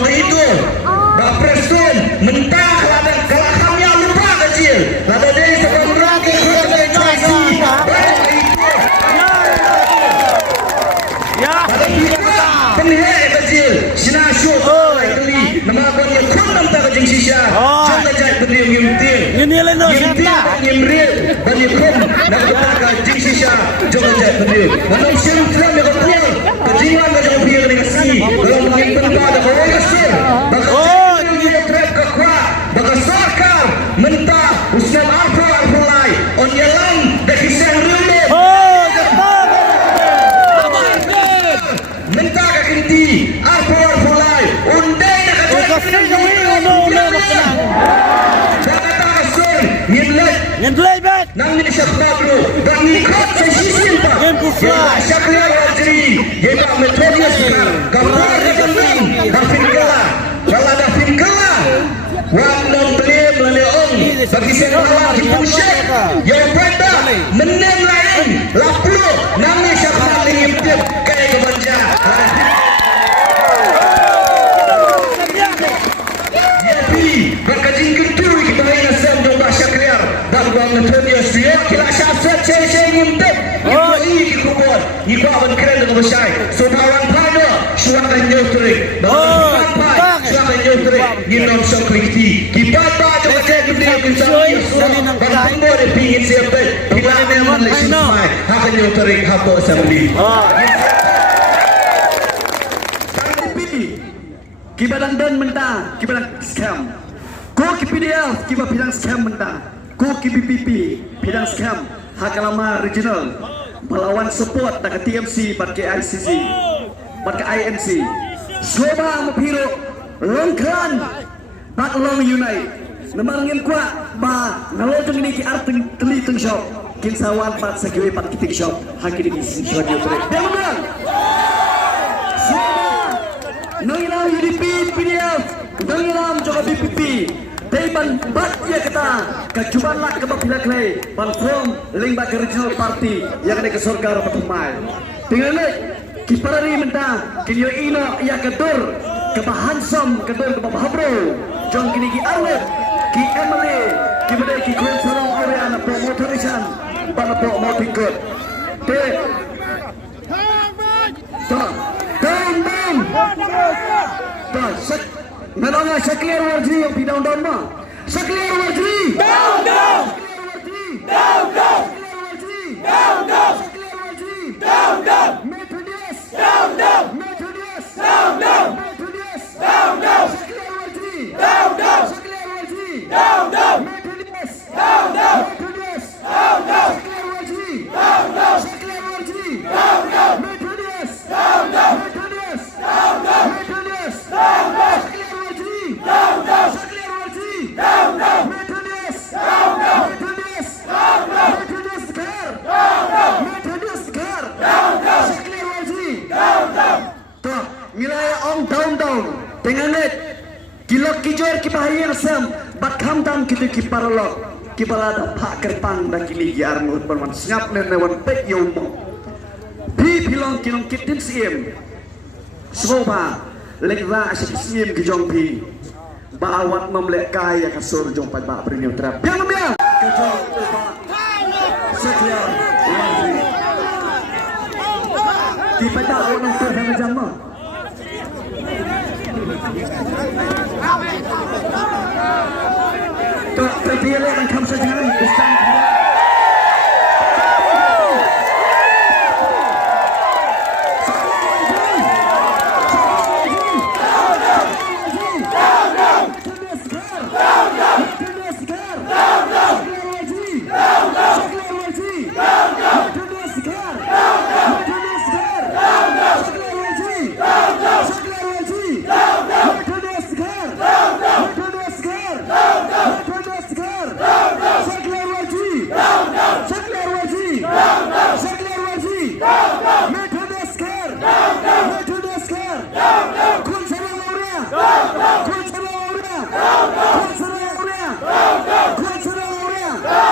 Contoh itu Pak Presiden mentah kalau kami lupa kecil lalu dari sebelum rakyat organisasi pada kita penihai kecil sinasyo ini nama punya kunam tak kecil sisa jangan jahit berdiri ngimtir ngimril banyak kun nak berpakai kecil sisa jangan jahit berdiri manam sentral yang kepual kejiwan yang jauh biar negasi kalau mengimpun pada organisasi bakasakar mentah usnam arfulai on yalang dekisah rumit mentah kakinti arfulai undai nak kacau bakata kasur nyenlai bet nang ni syakbabru dan ikut sesisin pak syakliar wajri yemak metodius kapal rekandang dafin kala kalau dafin kala Wandang beliau melalui bagi sekolah di pusat yang pada menang lain lapuk nami siapa lingip kayak kebaca jadi berkajing kentul kita main asam domba syakriar dan buang metode Austria kila syafat saya ngimtip ini kikubur ikut aban keren dengan besar sobawan pada suakan nyutrik suakan nyutrik nginom soklikti kita baca baca gede kita bang boleh pingin siapa bila memang lesin mai akan nyutrik hako assembly kibalang dan mentah kibalang scam ko KPDF kiba bidang scam mentah ko KPPP bidang scam hakalama regional melawan support dekat TMC pakai ICC pakai INC Soba mapiro longkan bat long unite namangin kwa ba nalojong ini ki arting teliteng shop kinsawan pat sakiwe pat kitik shop hakiri di sini shop yotre demang Soba nangilam UDP PDF nangilam juga BPP Taipan bat ia kata kecuban lah kebapilak lay ban from lingba ke regional party yang ada ke surga rapat umai tinggal lek kiparari mentah kinyo ino ia kedur kebahansam kedur kebahabro jong kini ki awet ki Emily ki bade ki kuen sarong area na promotorisan ban promoting good te ta sek Melonga Shaklir Warji yang pindah down mah. Shaklir Warji. Down. Shaklir Warji. Down. Shaklir Warji. Down. Methodis. Down. Methodis. Down. Methodis. Down. Shaklir Warji. Down. Shaklir Warji. Down. Methodis. Down. Methodis. Down. Shaklir Warji. Down. Shaklir Warji. Down. Methodis. Down. Methodis. Down. Methodis. Down. Shaklir Warji down Methodist Gar Shaklir Warji toh wilayah ong down dengan net kilok kijor kibahayir sam bakham tam kitu kiparolok kibalada pak kerpang dan kili giar ngut perman senyap nenewan pek yomo bi pilong kilong kitin siem soba lekra asyik siem kijong pi bawat memlek kaya kasur jong pai ba premium trap yang memia kejong sekian Warji di pada orang terhadap jama tak terpilih dan kamu saja